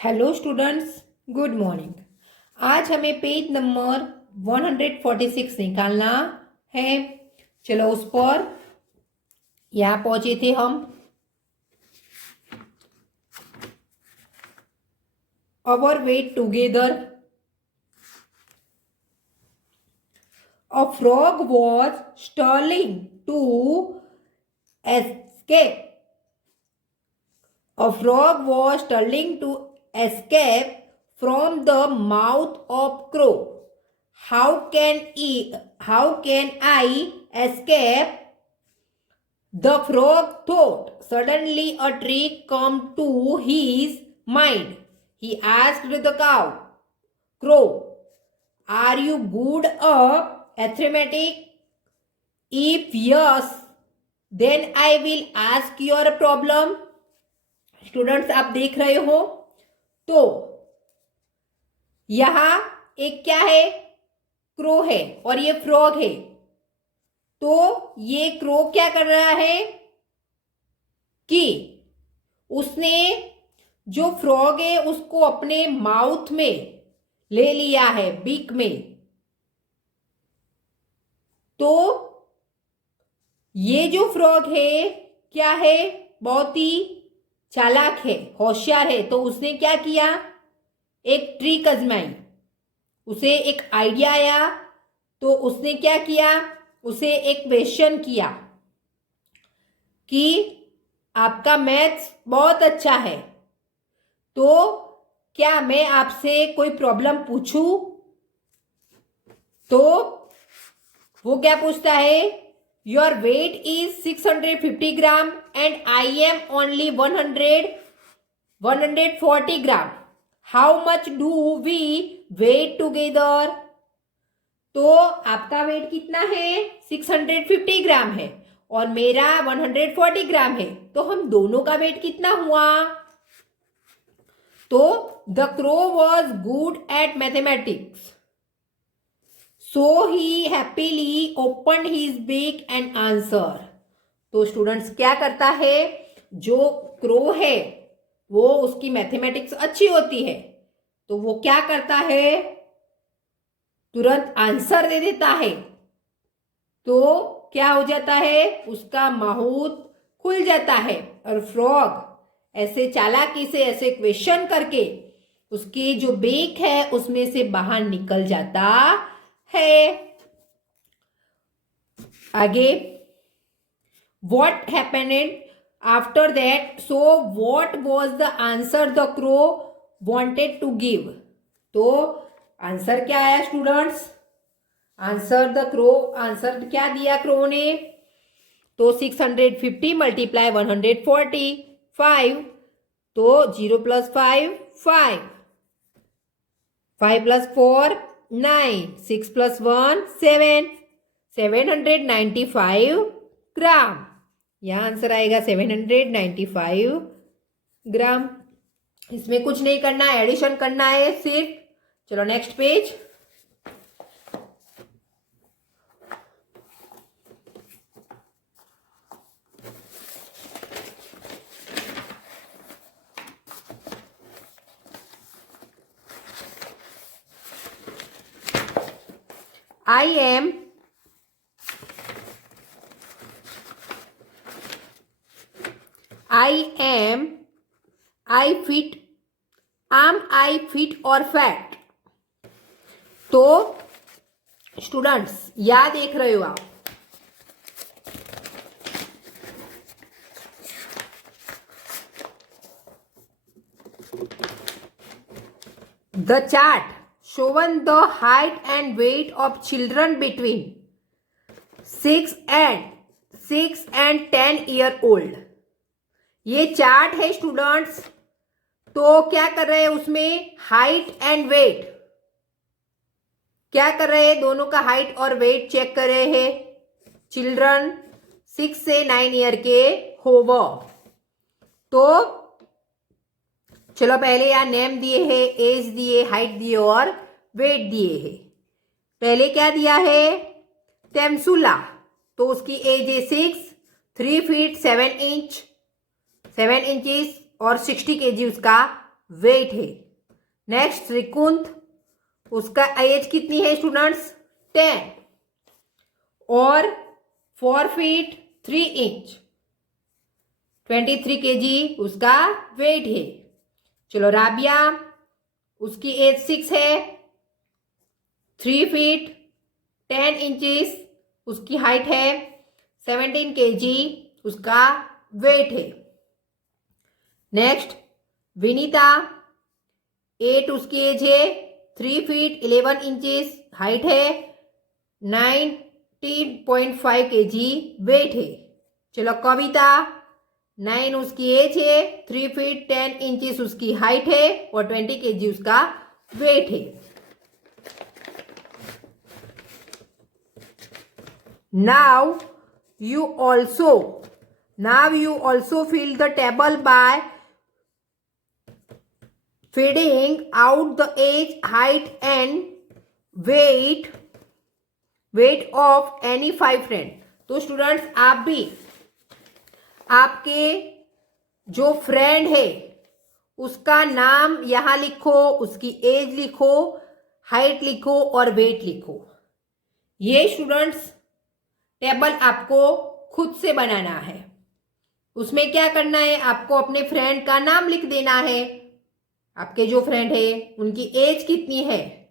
Hello students, good morning. आज हमें page number 146 निकालना है। चलो उस पर यहाँ पहुंचे थे हम। Our weight together. A frog was struggling to escape. A frog was struggling to escape from the mouth of crow. How can I escape? The frog thought. Suddenly a trick came to his mind. He asked the crow, "Are you good at arithmetic? If yes, then I will ask your problem." Students आप देख रहे हो तो यहां एक क्या है, crow है और ये फ्रॉग है। तो ये क्रो क्या कर रहा है कि उसने जो फ्रॉग है उसको अपने माउथ में ले लिया है, बीक में। तो ये जो फ्रॉग है क्या है, बहुत ही चालाक है, होशियार है। तो उसने क्या किया, एक ट्रिक आजमाई। उसे एक आइडिया आया तो उसने क्या किया, उसे एक क्वेश्चन किया कि आपका मैथ्स बहुत अच्छा है, तो क्या मैं आपसे कोई प्रॉब्लम पूछूं? तो वो क्या पूछता है, Your weight is 650 gram and I am only 140 gram. How much do we weigh together? तो आपका वेट कितना है, 650 ग्राम है और मेरा 140 ग्राम है। तो हम दोनों का वेट कितना हुआ? तो the crow was good at mathematics, So he happily opened his beak and answered. तो स्टूडेंट्स क्या करता है, जो क्रो है वो उसकी मैथमेटिक्स अच्छी होती है तो वो क्या करता है, तुरंत आंसर दे देता है। तो क्या हो जाता है, उसका माउथ खुल जाता है और फ्रॉग ऐसे चालाकी से ऐसे क्वेश्चन करके उसकी जो बेक है उसमें से बाहर निकल जाता है। आगे what happened after that? So what was the answer the crow wanted to give? तो आंसर क्या आया students, answer the crow, answer क्या दिया क्रो ने? तो 650 मल्टीप्लाई 145, तो 0 + 5 5, 5 + 4 9, 6 + 1 7, 795 ग्राम। यह आंसर आएगा 795 ग्राम। इसमें कुछ नहीं करना है, एडिशन करना है सिर्फ। चलो next page. I am I fit or fat? तो स्टूडेंट्स याद देख रहे हो आप, the chart shown the height and weight of children between 6 and 10 year old. ये चार्ट है स्टूडेंट्स। तो क्या कर रहे हैं, उसमें हाइट एंड वेट क्या कर रहे हैं, दोनों का हाइट और वेट चेक कर रहे हैं। चिल्ड्रन 6 से 9 ईयर के होवो। तो चलो पहले यहाँ नेम दिए है, एज दिए, हाइट दिए और वेट दिए है। पहले क्या दिया है, तेमसुला। तो उसकी एज है 6, 3 फीट 7 इंच 7 इंचेस और 60 kg उसका वेट है। नेक्स्ट त्रिकुंत, उसका एज कितनी है स्टूडेंट्स? 10 और 4 फीट 3 इंच 23 kg उसका वेट है। चलो राबिया, उसकी एज 6 है, 3 फीट 10 इंचेस उसकी हाइट है, 17 kg उसका वेट है। नेक्स्ट विनीता, 8 उसकी एज है, 3 फीट 11 इंचेस हाइट है, 19.5 kg वेट है। चलो कविता, 9 उसकी एज है, 3 फीट 10 इंचेस उसकी हाइट है और 20 kg उसका वेट है। Now you also fill the table by filling out the age, height and weight of any 5 friend। तो स्टूडेंट्स आप भी आपके जो फ्रेंड है उसका नाम यहां लिखो, उसकी एज लिखो, हाइट लिखो और वेट लिखो। ये स्टूडेंट्स टेबल आपको खुद से बनाना है। उसमें क्या करना है, आपको अपने फ्रेंड का नाम लिख देना है। आपके जो फ्रेंड है उनकी एज कितनी है,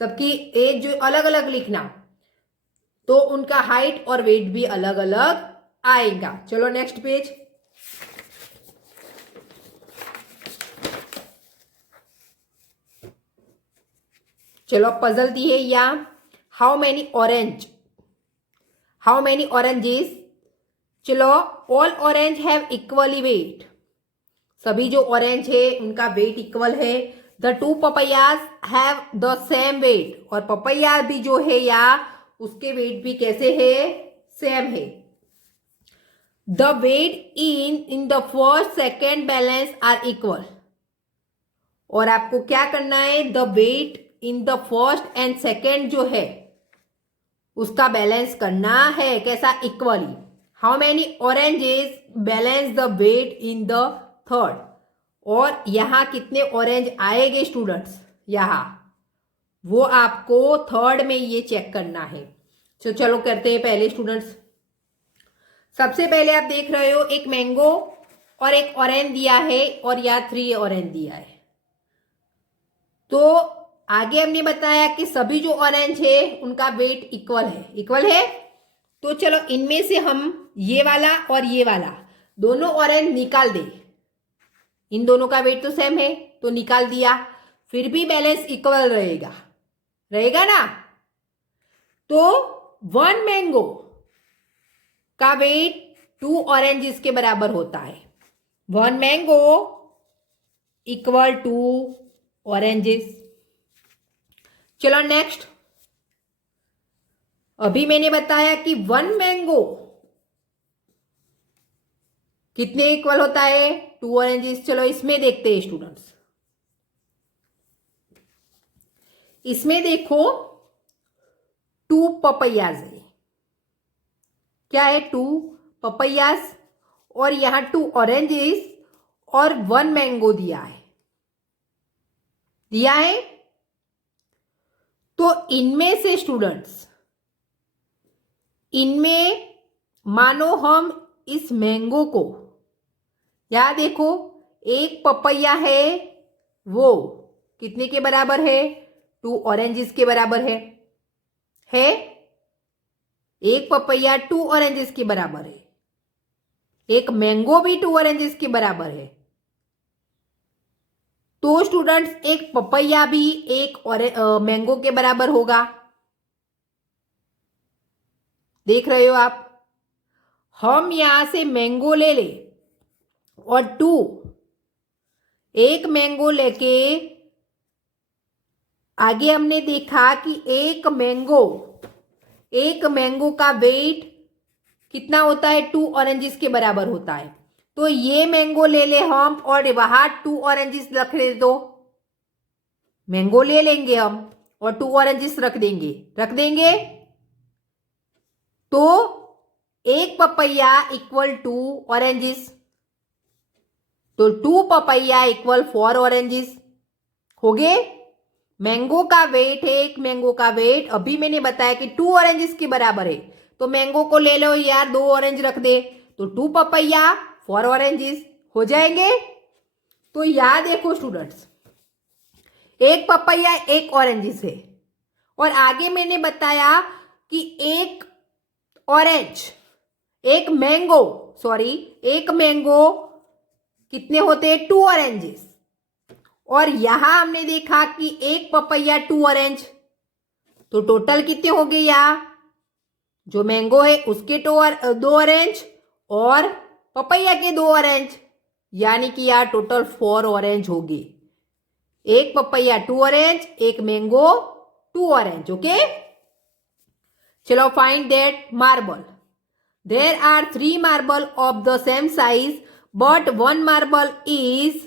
सबकी एज जो अलग अलग लिखना, तो उनका हाइट और वेट भी अलग अलग आएगा। चलो नेक्स्ट पेज। चलो पजल दी है या हाउ मेनी ऑरेंजेस। चलो all orange have equally weight, सभी जो ऑरेंज है उनका वेट इक्वल है। The 2 papayas have the same weight, और पपैया भी जो है या उसके वेट भी कैसे है, सेम है। The weight in the first second balance are equal, और आपको क्या करना है, the weight in the first and second जो है उसका बैलेंस करना है, कैसा, equally. How many oranges balance the weight in the third, और यहां कितने ऑरेंज आएंगे स्टूडेंट्स, यहां वो आपको थर्ड में ये चेक करना है। तो चलो करते हैं पहले स्टूडेंट्स। सबसे पहले आप देख रहे हो एक मैंगो और एक ऑरेंज दिया है और या 3 ऑरेंज दिया है। तो आगे हमने बताया कि सभी जो ऑरेंज है उनका वेट इक्वल है। तो चलो इनमें से हम ये वाला और ये वाला दोनों ऑरेंज निकाल दे, इन दोनों का वेट तो सेम है तो निकाल दिया, फिर भी बैलेंस इक्वल रहेगा ना। तो 1 मैंगो का वेट 2 ऑरेंजेस के बराबर होता है। 1 मैंगो इक्वल 2 ऑरेंजेस। चलो नेक्स्ट, अभी मैंने बताया कि 1 मैंगो कितने इक्वल होता है, 2 ऑरेंजेस। चलो इसमें देखते हैं स्टूडेंट्स, इसमें देखो 2 पपैयाज है, क्या है, 2 पपैयाज, और यहां 2 ऑरेंजेस और 1 मैंगो दिया है। तो इनमें से स्टूडेंट्स, इनमें मानो हम इस मैंगो को, या देखो एक पपैया है वो कितने के बराबर है, 2 ऑरेंजेस के बराबर है। एक पपैया 2 ऑरेंजेस के बराबर है, एक मैंगो भी 2 ऑरेंजेस के बराबर है। तो स्टूडेंट्स एक पपैया भी एक मैंगो के बराबर होगा, देख रहे हो आप। हम यहां से मैंगो ले ले और 2, एक मैंगो लेके आगे हमने देखा कि एक मैंगो का वेट कितना होता है, 2 ऑरेंजेस के बराबर होता है। तो ये मैंगो ले ले हम और वहां 2 ऑरेंजेस रख दो, मैंगो ले लेंगे हम और 2 ऑरेंजेस रख देंगे। तो एक पपैया इक्वल 2 ऑरेंजेस। तो 2 पपैया इक्वल 4 ऑरेंजेस हो गए। मैंगो का वेट है, एक मैंगो का वेट अभी मैंने बताया कि 2 ऑरेंजेस के बराबर है, तो मैंगो को ले लो यार, 2 ऑरेंज रख दे, तो 2 पपैया 4 ऑरेंजेस हो जाएंगे। तो याद देखो स्टूडेंट्स, एक पपैया एक ऑरेंजेस है, और आगे मैंने बताया कि एक ऑरेंज, एक मैंगो कितने होते हैं, 2 ऑरेंजेस। और यहां हमने देखा कि एक पपैया 2 ऑरेंज, तो टोटल कितने हो गए यार, जो मैंगो है उसके 2 ऑरेंज और पपैया के 2 ऑरेंज, यानी कि यार टोटल 4 ऑरेंज हो गए। एक पपैया 2 ऑरेंज, एक मैंगो 2 ऑरेंज। ओके, चलो find that marble. There are 3 marble of the same size but 1 marble is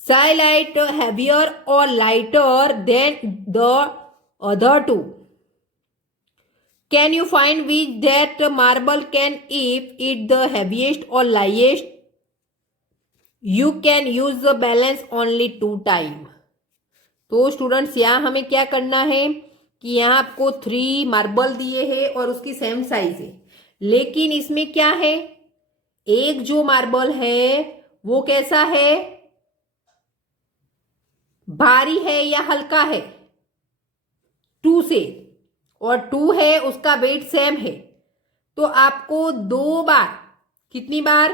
slight heavier or lighter than the other two. Can you find which that marble can if it the heaviest or lightest? You can use the balance only 2 time. तो students यहाँ हमें क्या करना है कि यहाँ आपको 3 marble दिए हैं और उसकी सेम साइज है, लेकिन इसमें क्या है, एक जो मार्बल है वो कैसा है, भारी है या हल्का है 2 से, और 2 है उसका वेट सेम है, तो आपको 2 बार, कितनी बार,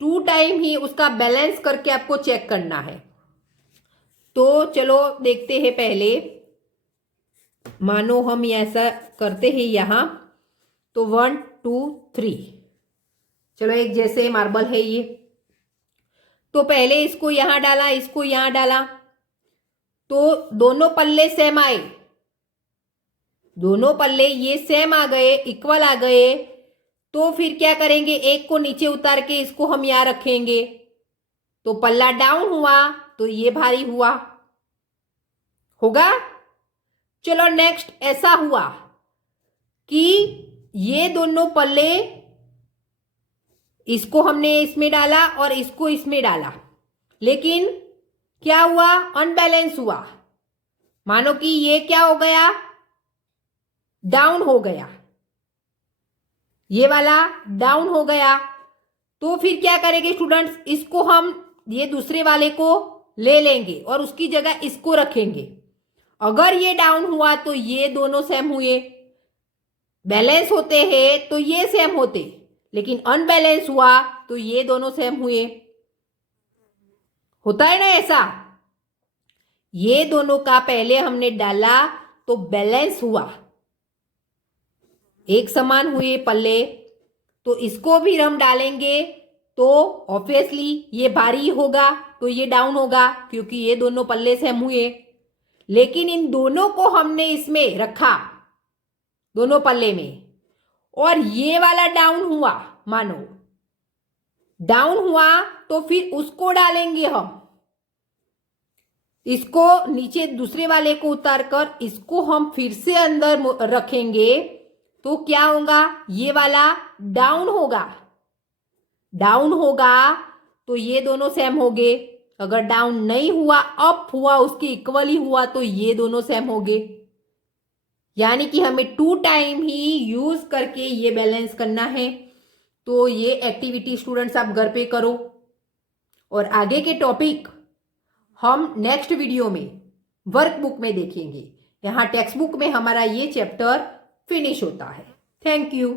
2 टाइम ही उसका बैलेंस करके आपको चेक करना है। तो चलो देखते हैं, पहले मानो हम ऐसा करते हैं यहां, तो 1 2 3, चलो एक जैसे मार्बल है ये, तो पहले इसको यहां डाला, इसको यहां डाला, तो दोनों पल्ले सेम आए, दोनों पल्ले ये सेम आ गए, इक्वल आ गए, तो फिर क्या करेंगे, एक को नीचे उतार के इसको हम यहां रखेंगे, तो पल्ला डाउन हुआ तो ये भारी हुआ, होगा। चलो नेक्स्ट ऐसा हुआ कि ये दोनों पल्ले, इसको हमने इसमें डाला और इसको इसमें डाला, लेकिन क्या हुआ, अनबैलेंस हुआ, मानो कि ये क्या हो गया, डाउन हो गया, ये वाला डाउन हो गया, तो फिर क्या करेंगे स्टूडेंट्स, इसको हम ये दूसरे वाले को ले लेंगे और उसकी जगह इसको रखेंगे। अगर ये डाउन हुआ तो ये दोनों सेम हुए, बैलेंस होते हैं तो ये सेम होते, लेकिन अनबैलेंस हुआ तो ये दोनों सेम हुए, होता है ना ऐसा। ये दोनों का पहले हमने डाला तो बैलेंस हुआ, एक समान हुए पल्ले, तो इसको भी हम डालेंगे तो ऑब्वियसली ये भारी होगा, तो ये डाउन होगा क्योंकि ये दोनों पल्ले सेम हुए। लेकिन इन दोनों को हमने इसमें रखा, दोनों पल्ले में, और ये वाला डाउन हुआ, मानो डाउन हुआ, तो फिर उसको डालेंगे हम, इसको नीचे दूसरे वाले को उतार कर इसको हम फिर से अंदर रखेंगे, तो क्या होगा, ये वाला डाउन होगा, डाउन होगा तो ये दोनों सेम हो गए, अगर डाउन नहीं हुआ, अप हुआ, उसके इक्वल ही हुआ, तो ये दोनों सेम हो गए। यानी कि हमें 2 टाइम ही यूज करके ये बैलेंस करना है। तो ये एक्टिविटी स्टूडेंट्स आप घर पे करो, और आगे के टॉपिक हम नेक्स्ट वीडियो में वर्कबुक में देखेंगे। यहाँ टेक्स्ट बुक में हमारा ये चैप्टर फिनिश होता है। Thank you.